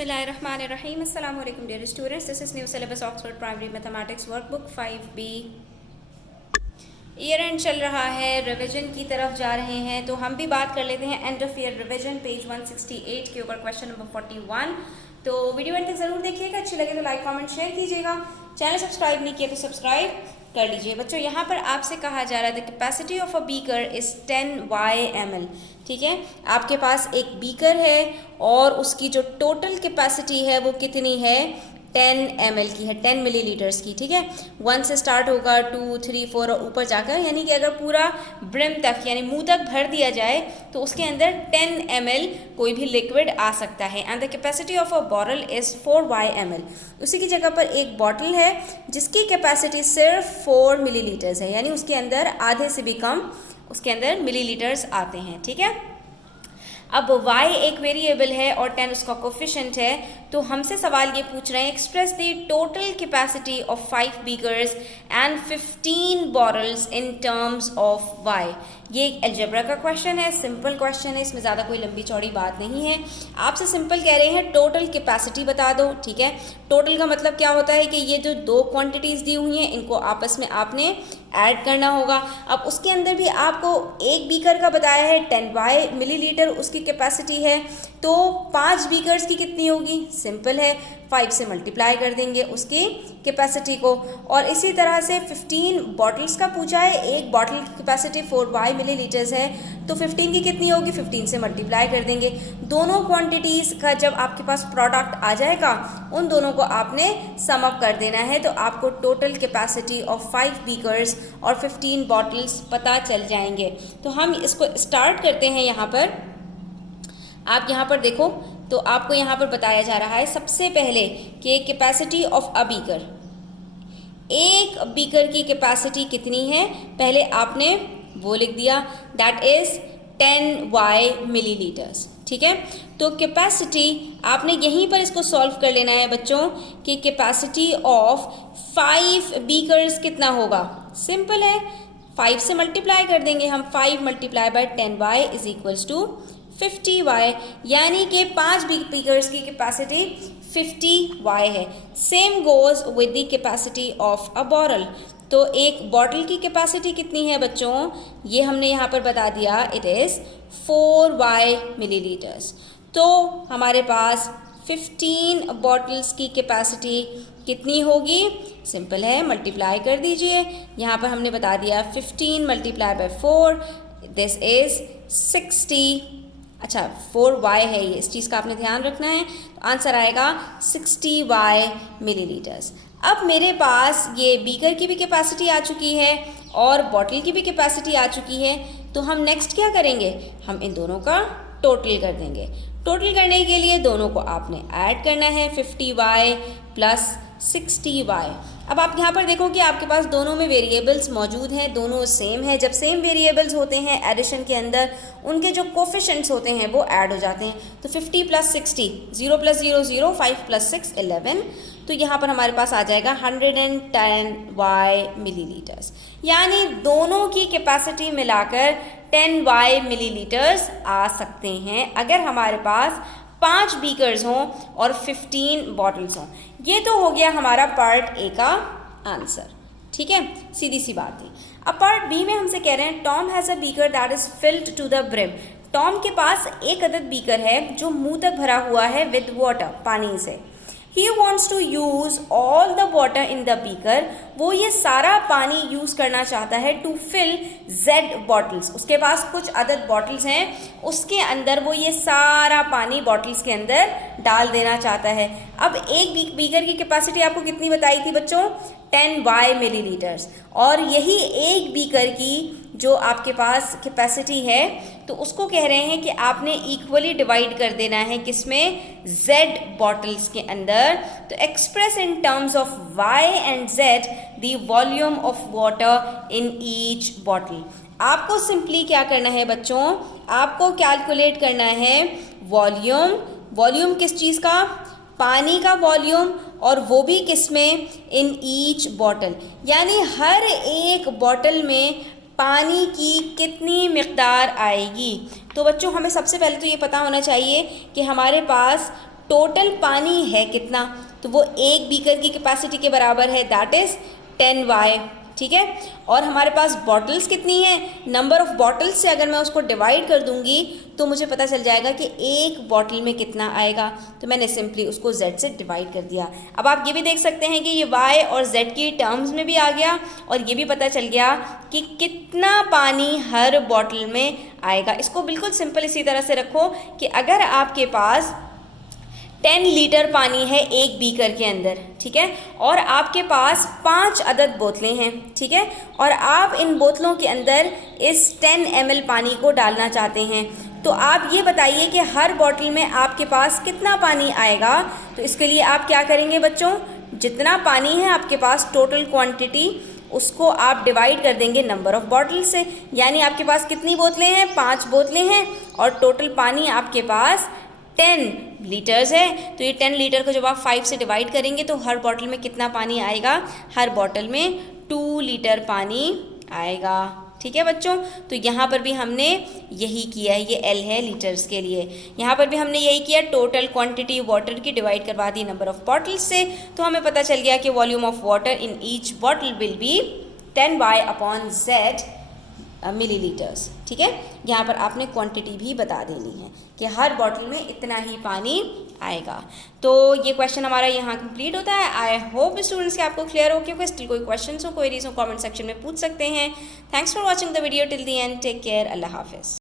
बिस्मिल्लाहिर्रहमानिर्रहीम। अस्सलाम वालेकुम dear students, this is new syllabus Oxford primary mathematics workbook 5B। Year end चल रहा है, रिवीजन की तरफ जा रहे हैं, तो हम भी बात कर लेते हैं end of year revision page 168 के ऊपर क्वेश्चन नंबर 41। तो वीडियो एंड तक ज़रूर देखिएगा, अच्छी लगे तो लाइक कमेंट शेयर कीजिएगा, चैनल सब्सक्राइब नहीं किया तो सब्सक्राइब कर लीजिए। बच्चों यहाँ पर आपसे कहा जा रहा है the capacity of a beaker is 10 YmL। ठीक है, आपके पास एक बीकर है और उसकी जो टोटल कैपेसिटी है वो कितनी है, 10 ml की है, 10 मिलीलीटर्स की। ठीक है, 1 से स्टार्ट होगा, 2, 3, 4 और ऊपर जाकर, यानी कि अगर पूरा ब्रिम तक यानी मुंह तक भर दिया जाए तो उसके अंदर 10 ml कोई भी लिक्विड आ सकता है। And the capacity of a bottle is 4 YmL। उसी की जगह पर एक बॉटल है जिसकी कैपेसिटी सिर्फ 4 मिलीलीटर्स है, यानी उसके अंदर आधे से भी कम उसके अंदर मिलीलीटर्स आते हैं। ठीक है, अब y एक वेरिएबल है और 10 उसका कोफिशिएंट है, तो हमसे सवाल ये पूछ रहे हैं express the total capacity of 5 beakers and 15 bottles in terms of y। ये एक अलजेब्रा का क्वेश्चन है, सिंपल क्वेश्चन है, इसमें ज़्यादा कोई लंबी चौड़ी बात नहीं है। आपसे सिंपल कह रहे हैं टोटल कैपेसिटी बता दो। ठीक है, टोटल का मतलब क्या होता है कि ये जो दो क्वांटिटीज़ दी हुई हैं इनको आपस में आपने ऐड करना होगा। अब उसके अंदर भी आपको एक बीकर का बताया है 10 मिलीलीटर उसकी कैपेसिटी है, तो 5 बीकर्स की कितनी होगी, सिंपल है, 5 से मल्टीप्लाई कर देंगे उसकी कैपेसिटी को। और इसी तरह से 15 बॉटल्स का पूछा है, एक बॉटल की कैपेसिटी 4 मिलीलीटर्स है, तो 15 की कितनी होगी, 15 से मल्टीप्लाई कर देंगे। दोनों क्वांटिटीज़ का जब आपके पास प्रोडक्ट आ जाएगा उन दोनों को आपने सम अप कर देना है, तो आपको टोटल कैपेसिटी ऑफ 5 बीकर्स और 15 बॉटल्स पता चल जाएंगे। तो हम इसको स्टार्ट करते हैं। यहाँ पर आप यहाँ पर देखो तो आपको यहाँ पर बताया जा रहा है सबसे पहले कि कैपेसिटी ऑफ अ बीकर, एक बीकर की कैपेसिटी कितनी है, पहले आपने वो लिख दिया, दैट इज 10 मिलीलीटर्स। ठीक है, तो कैपेसिटी आपने यहीं पर इसको सॉल्व कर लेना है बच्चों कि कैपेसिटी ऑफ 5 बीकर्स कितना होगा, सिंपल है, 5 से मल्टीप्लाई कर देंगे हम, 5 multiply by 10y is equals to 50y, यानी कि 5 बीकर्स की कैपेसिटी 50y है। Same goes with the capacity of a bottle, तो एक बॉटल की कैपेसिटी कितनी है बच्चों, ये हमने यहाँ पर बता दिया, इट इज़ 4y मिलीलीटर्स। तो हमारे पास 15 बॉटल्स की कैपेसिटी कितनी होगी, सिंपल है, मल्टीप्लाई कर दीजिए। यहाँ पर हमने बता दिया 15 मल्टीप्लाई बाय 4, दिस इज़ 60। अच्छा 4y है ये, इस चीज़ का आपने ध्यान रखना है, तो आंसर आएगा 60y मिलीलीटर्स। अब मेरे पास ये बीकर की भी कैपेसिटी आ चुकी है और बॉटल की भी कैपेसिटी आ चुकी है, तो हम नेक्स्ट क्या करेंगे, हम इन दोनों का टोटल कर देंगे। टोटल करने के लिए दोनों को आपने ऐड करना है, 50y प्लस 60y। अब आप यहाँ पर देखो कि आपके पास दोनों में वेरिएबल्स मौजूद हैं, दोनों सेम है। जब सेम वेरिएबल्स होते हैं एडिशन के अंदर, उनके जो कोफिशिएंट्स होते हैं वो ऐड हो जाते हैं। तो 50 प्लस 60, 0 प्लस 0 0, 5 प्लस 6 11, तो यहाँ पर हमारे पास आ जाएगा 110y मिलीलीटर्स, यानी दोनों की कैपेसिटी मिलाकर 10y मिलीलीटर्स आ सकते हैं अगर हमारे पास 5 बीकर्स हों और 15 बॉटल्स हों। ये तो हो गया हमारा पार्ट ए का आंसर। ठीक है, सीधी सी बात है। अब पार्ट बी में हमसे कह रहे हैं Tom has a beaker that is filled to the brim. Tom के पास एक अदद बीकर है जो मुंह तक भरा हुआ है विद वाटर, पानी से। He wants to use all the water in the beaker, वो ये सारा पानी यूज़ करना चाहता है to fill Z bottles। उसके पास कुछ अदद बॉटल्स हैं, उसके अंदर वो ये सारा पानी बॉटल्स के अंदर डाल देना चाहता है। अब एक बीकर की कैपेसिटी आपको कितनी बताई थी बच्चों, 10y मिलीलीटर्स, और यही एक बीकर की जो आपके पास कैपेसिटी है तो उसको कह रहे हैं कि आपने इक्वली डिवाइड कर देना है, किसमें, Z बॉटल्स के अंदर। तो express in terms of y and Z the volume of water in each bottle. आपको सिंपली क्या करना है बच्चों, आपको कैलकुलेट करना है वॉल्यूम। वॉल्यूम किस चीज़ का, पानी का वॉल्यूम, और वो भी किसमें, इन ईच बॉटल, यानी हर एक बॉटल में पानी की कितनी मिक़दार आएगी। तो बच्चों हमें सबसे पहले तो ये पता होना चाहिए कि हमारे पास टोटल पानी है कितना, तो वो एक बीकर की कैपेसिटी के बराबर है, दैट इज़ 10Y, ठीक है। और हमारे पास बॉटल्स कितनी हैं, नंबर ऑफ बॉटल्स से अगर मैं उसको डिवाइड कर दूंगी तो मुझे पता चल जाएगा कि एक बॉटल में कितना आएगा, तो मैंने सिंपली उसको Z से डिवाइड कर दिया। अब आप ये भी देख सकते हैं कि ये Y और Z की टर्म्स में भी आ गया और ये भी पता चल गया कि कितना पानी हर बॉटल में आएगा। इसको बिल्कुल सिंपल इसी तरह से रखो कि अगर आपके पास 10 लीटर पानी है एक बीकर के अंदर, ठीक है, और आपके पास 5 अदद बोतलें हैं, ठीक है, और आप इन बोतलों के अंदर इस 10 ml पानी को डालना चाहते हैं, तो आप ये बताइए कि हर बोतल में आपके पास कितना पानी आएगा। तो इसके लिए आप क्या करेंगे बच्चों, जितना पानी है आपके पास टोटल क्वांटिटी, उसको आप डिवाइड कर देंगे नंबर ऑफ बॉटल से, यानी आपके पास कितनी बोतलें हैं, 5 बोतलें हैं और टोटल पानी आपके पास 10 लीटर्स है। तो ये 10 लीटर को जब आप 5 से डिवाइड करेंगे तो हर बॉटल में कितना पानी आएगा, हर बॉटल में 2 लीटर पानी आएगा, ठीक है बच्चों। तो यहाँ पर भी हमने यही किया है, ये L है लीटर्स के लिए, यहाँ पर भी हमने यही किया, टोटल क्वांटिटी वाटर की डिवाइड करवा दी नंबर ऑफ बॉटल्स से, तो हमें पता चल गया कि volume of water in each bottle will be 10Y/Z millilitres, ठीक है। यहाँ पर आपने क्वांटिटी भी बता देनी है कि हर बॉटल में इतना ही पानी आएगा। तो ये क्वेश्चन हमारा यहाँ कंप्लीट होता है। आई होप स्टूडेंट्स कि आपको क्लियर हो, कि स्टिल कोई क्वेश्चन हो, क्वेरीज हो, कमेंट सेक्शन में पूछ सकते हैं। Thanks for watching the video till the end, take care, अल्लाह हाफिज़।